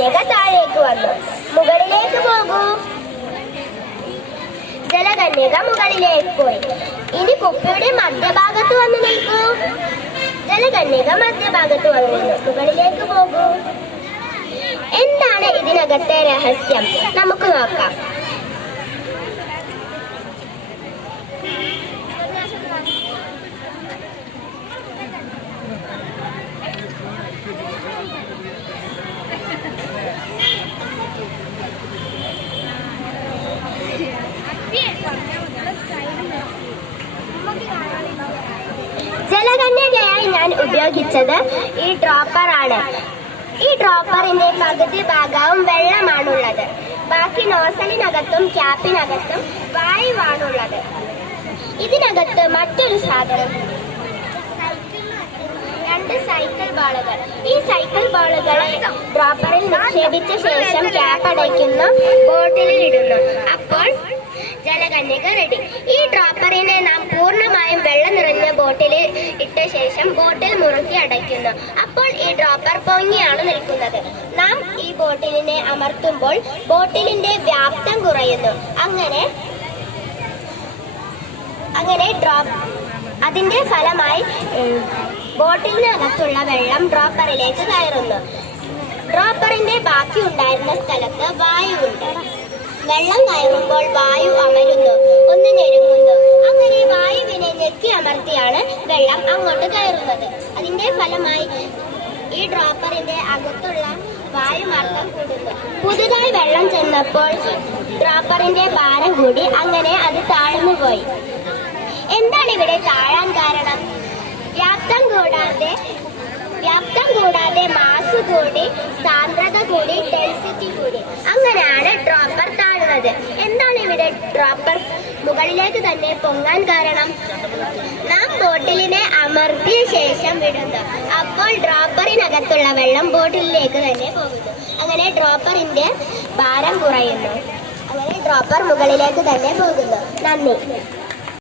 ജലകന്യക താഴേക്ക് വന്നു. മുകളിലേക്ക് പോകൂ. ജലകന്യക മുകളിലേക്ക് പോയി. ഇനി കുപ്പിയുടെ മധ്യഭാഗത്ത് വന്നു നിൽക്കൂ. ജലകന്യക മധ്യഭാഗത്ത് വന്നു നിന്നു. മുകളിലേക്ക് പോകൂ. എന്താണ് ഇതിനകത്തെ രഹസ്യം? നമുക്ക് നോക്കാം. ജലകന്യകയായി ഞാൻ ഉപയോഗിച്ചത് ഈ ഡ്രോപ്പർ ആണ്. ഈ ഡ്രോപ്പറിന്റെ പകുതി ഭാഗവും വെള്ളമാണുള്ളത്. ബാക്കി നോസലിനകത്തും ക്യാപ്പിനകത്തും വായുവാണുള്ളത്. ഇതിനകത്ത് മറ്റൊരു സാധനം, 2 സൈക്കിൾ ബോളുകൾ. ഈ സൈക്കിൾ ബോളുകളെ ഡ്രോപ്പറിൽ നിക്ഷേപിച്ച ശേഷം ക്യാപ്പ് അടയ്ക്കുന്ന ബോട്ടിലിൽ ഇടുന്നു. അപ്പോൾ ജലകന്യക റെഡി. ഈ ഡ്രോപ്പറിനെ നാം പൂർണ്ണമായും വെള്ളം നിറഞ്ഞ ബോട്ടിലിൽ ഇട്ട ശേഷം ബോട്ടിൽ മുറുക്കി അടയ്ക്കുന്നു. അപ്പോൾ ഈ ഡ്രോപ്പർ പൊങ്ങിയാണ് നിൽക്കുന്നത്. നാം ഈ ബോട്ടിലിനെ അമർത്തുമ്പോൾ ബോട്ടിലിന്റെ വ്യാപ്തം കുറയുന്നു. അങ്ങനെ അതിന്റെ ഫലമായി ബോട്ടിലിനകത്തുള്ള വെള്ളം ഡ്രോപ്പറിലേക്ക് കയറുന്നു. ഡ്രോപ്പറിന്റെ ബാക്കി ഉണ്ടായിരുന്ന സ്ഥലത്ത് വായുവുണ്ട്. വെള്ളം കയറുമ്പോൾ വായു അമരുന്നു, ഒന്ന് ഞെരുങ്ങുന്നു. അങ്ങനെ വായുവിനെ ഞെക്കി അമർത്തിയാണ് വെള്ളം അങ്ങോട്ട് കയറുന്നത്. അതിന്റെ ഫലമായി ഈ ഡ്രോപ്പറിന്റെ അകത്തുള്ള വായുമർദ്ദം കൂടുന്നു. പുതുതായി വെള്ളം ചെന്നപ്പോൾ ഡ്രോപ്പറിന്റെ ഭാരം കൂടി. അങ്ങനെ അത് താഴ്ന്നുപോയി. എന്താണ് ഇവിടെ താഴാൻ കാരണം? വ്യാപ്തം കൂടാതെ മാസ് കൂടി, സാന്ദ്രത കൂടി, ഡെൻസിറ്റി കൂടി. അങ്ങനെയാണ് ഡ്രോപ്പർ താഴുന്നത്. എന്താണ് ഇവിടെ ഡ്രോപ്പർ മുകളിലേക്ക് തന്നെ പൊങ്ങാൻ കാരണം? നാം ബോട്ടിലിനെ അമർത്തിയ ശേഷം വിടുന്നു. അപ്പോൾ ഡ്രോപ്പറിനകത്തുള്ള വെള്ളം ബോട്ടിലേക്ക് തന്നെ പോകുന്നു. അങ്ങനെ ഡ്രോപ്പറിന്റെ ഭാരം കുറയുന്നു. അങ്ങനെ ഡ്രോപ്പർ മുകളിലേക്ക് തന്നെ പോകുന്നു. നന്ദി.